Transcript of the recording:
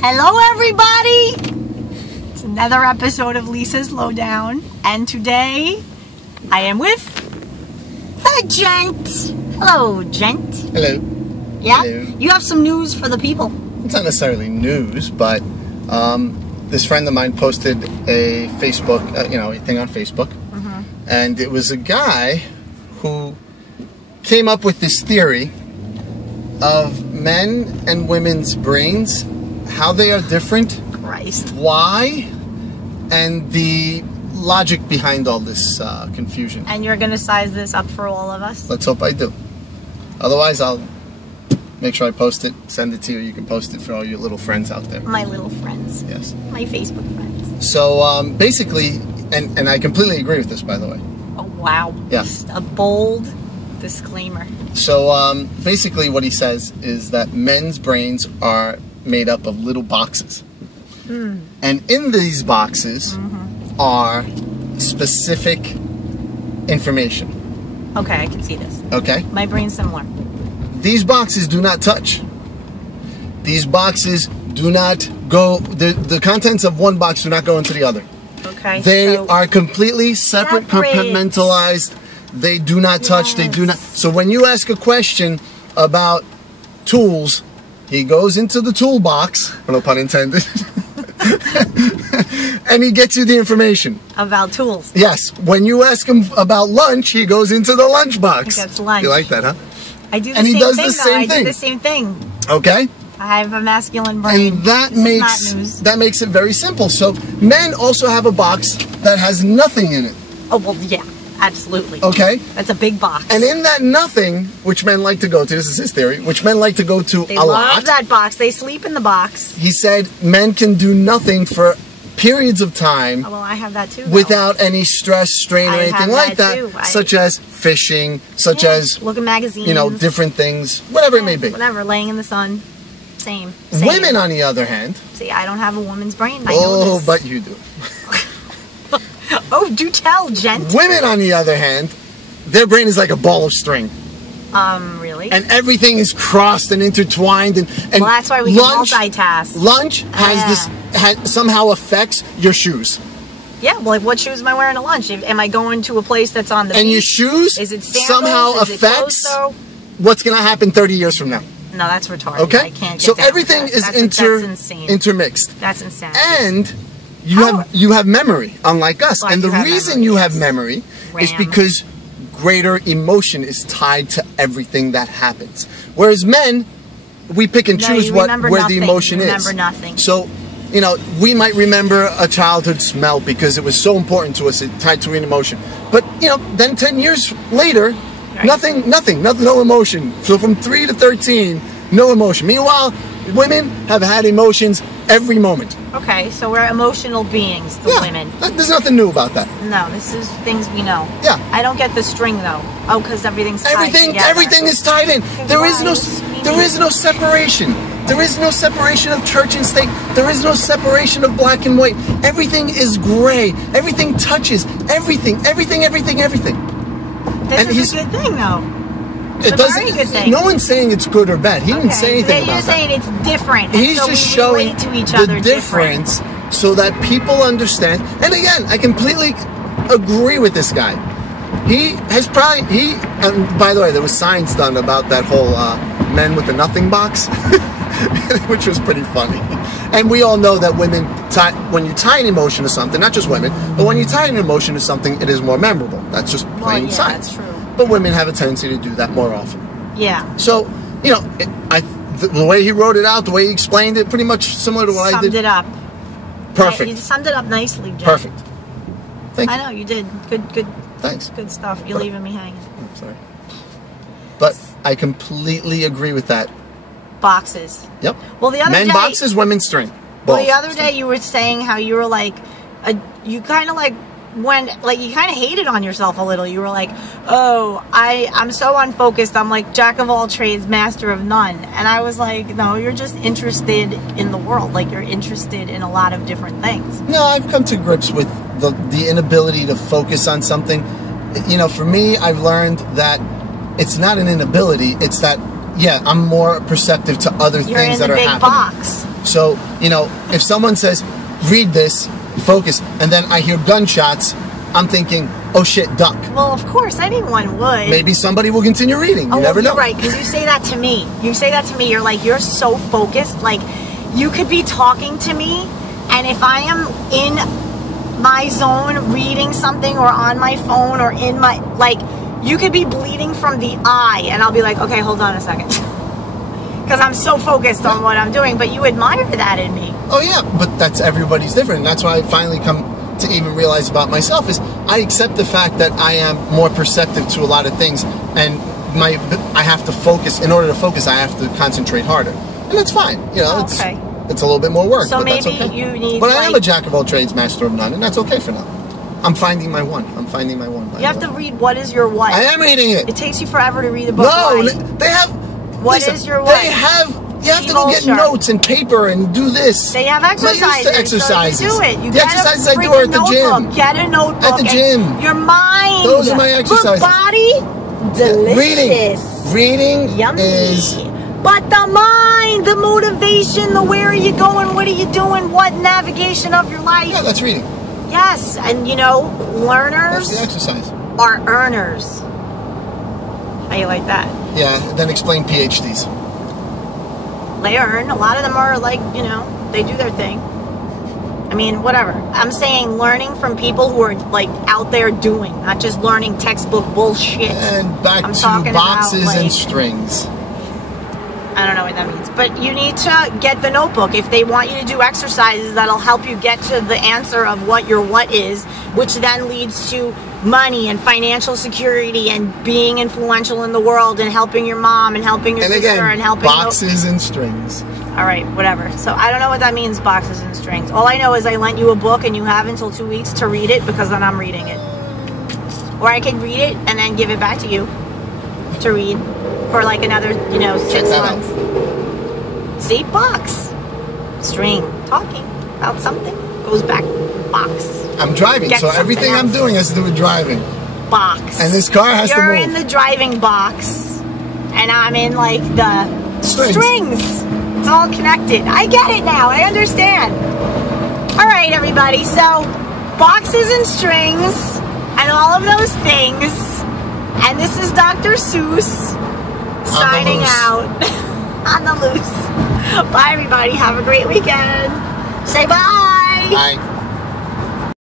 Hello everybody! It's another episode of Lisa's Lowdown, and today I am with the Gent. Hello, Gent. Hello. Yeah? Hello. You have some news for the people. It's not necessarily news, but this friend of mine posted a Facebook, a thing on Facebook, and it was a guy who came up with this theory of men and women's brains, how they are different, Christ. why, and the logic behind all this confusion. And you're going to size this up for all of us? Let's hope I do. Otherwise, I'll make sure I post it, send it to you. You can post it for all your little friends out there. My little friends. Yes. My Facebook friends. So, basically, and I completely agree with this, by the way. Oh, wow. Yeah. Just a bold disclaimer. So, basically what he says is that men's brains are made up of little boxes. And in these boxes are specific information. Okay, I can see this. Okay? My brain's similar. These boxes do not touch. These boxes do not go, the contents of one box do not go into the other. Okay. They so are completely separate, compartmentalized. They do not touch, they do not. So when you ask a question about tools, he goes into the toolbox, no pun intended, and he gets you the information. About tools. Yes. When you ask him about lunch, he goes into the lunch box. That's lunch. You like that, huh? I do the And he same does thing, the same I thing. do the same thing. Okay? I have a masculine brain. And that This is not news. makes it very simple. So men also have a box that has nothing in it. Oh, well, yeah. Absolutely. Okay? That's a big box. And in that nothing, which men like to go to, this is his theory, which men like to go to they a love lot. that box. They sleep in the box. He said men can do nothing for periods of time Oh, well, I have that too. though. without any stress, strain, or I anything have like that that, too. such as fishing, such Yeah, as, look at magazines. different things, whatever it may be. Whatever, laying in the sun. Same. Women, on the other hand, See, I don't have a woman's brain. I know this. but you do. Oh, do tell, Gent. Women, on the other hand, their brain is like a ball of string. Really? And everything is crossed and intertwined, and well, that's why we lunch, can multitask. Lunch has somehow affects your shoes. Yeah, well, like what shoes am I wearing to lunch? Am I going to a place that's on the And beach? your shoes Is it sandals? somehow Is it affects closed-toe? what's going to happen 30 years from now. No, that's retarded. Okay? I can't get So down with everything that. is That's insane. intermixed. That's insane. And you have memory, unlike us. Well, and the you have reason memory, you yes. have memory is RAM. because greater emotion is tied to everything that happens. Whereas men, we pick and No, choose you where remember the nothing. emotion You is. remember nothing. So, we might remember a childhood smell because it was so important to us, it tied to an emotion. But, then 10 years later, Right. nothing, no emotion. So from 3 to 13, no emotion. Meanwhile, women have had emotions every moment. Okay, so we're emotional beings, the women. There's nothing new about that. No, this is things we know. Yeah. I don't get the string though. Oh, because everything's tied together. Everything is tied in. There is no separation. There is no separation of church and state. There is no separation of black and white. Everything is gray. Everything touches. Everything. This is a good thing though. It It's a very good thing. No one's saying it's good or bad. He didn't say anything about You're saying it's different. He's so just we showing relate to each the other difference so that people understand. And again, I completely agree with this guy. And by the way, there was science done about that whole men with the nothing box, which was pretty funny. And we all know that women, when you tie an emotion to something, not just women, but when you tie an emotion to something, it is more memorable. That's just plain science. That's true. But women have a tendency to do that more often. Yeah. So, the way he wrote it out, the way he explained it, pretty much similar to what I did. Summed it up. Perfect. You summed it up nicely, Jeff. Perfect. Thank you. I know, you did. Good. Thanks. Good stuff. You're leaving me hanging. I'm sorry. But I completely agree with that. Boxes. Yep. Well, the other Men day... boxes, women string. Well, the other day you were saying how you were like... you kind of like... you kind of hated on yourself a little. You were like, oh, I'm so unfocused. I'm like jack of all trades, master of none. And I was like, no, you're just interested in the world. Like you're interested in a lot of different things. No, I've come to grips with the inability to focus on something. For me, I've learned that it's not an inability. It's that, I'm more perceptive to other things that are happening. You're in the big box. So, you know, if someone says, read this, focus, and then I hear gunshots, I'm thinking, oh shit, duck. Well, of course, anyone would. Maybe somebody will continue reading. You never know. Right, because you say that to me. You say that to me. You're like, you're so focused. Like, you could be talking to me, and if I am in my zone reading something or on my phone or in my, like, you could be bleeding from the eye, and I'll be like, okay, hold on a second. Because I'm so focused on what I'm doing, but you admire that in me. Oh yeah, but that's everybody's different, and that's why I finally come to even realize about myself is I accept the fact that I am more perceptive to a lot of things, and I have to focus. In order to focus, I have to concentrate harder, and that's fine. You know, it's a little bit more work. So but maybe that's okay. you need. But I am a jack of all trades, master of none, and that's okay for now. I'm finding my one. I'm finding my one. You have to read What Is Your What. I am reading it. It takes you forever to read the book. No, Why? they have. What is your what? They have. You have to go get notes and paper and do this. They have exercises. I'm not used to exercises. So you do it. You the exercises I do are at the gym. Get a notebook. At the gym. Your mind. Those are my exercises. Your body. Delicious. Reading Yummy. is. But the mind, the motivation, the where are you going, what are you doing, what navigation of your life. Yeah, that's reading. Yes, and you know, learners. That's the exercise. Are earners. How you like that? Yeah. Then explain PhDs. They earn. A lot of them are like, you know, they do their thing. I mean, whatever. I'm saying learning from people who are like out there doing, not just learning textbook bullshit. And back to boxes and strings. I don't know what that means. But you need to get the notebook. If they want you to do exercises that'll help you get to the answer of what your what is, which then leads to money and financial security and being influential in the world and helping your mom and helping your sister and helping boxes and strings. All right, whatever. So I don't know what that means, boxes and strings. All I know is I lent you a book and you have until 2 weeks to read it because then I'm reading it. Or I could read it and then give it back to you to read for like another, you know, 6 months. See, box, string, talking about something goes back, box. I'm driving, so everything I'm doing has to do with driving. Box. And this car has to move. You're in the driving box, and I'm in like the strings. It's all connected. I get it now. I understand. All right, everybody. So, boxes and strings, and all of those things. And this is Dr. Seuss signing out on the loose. Bye, everybody. Have a great weekend. Say bye. Bye.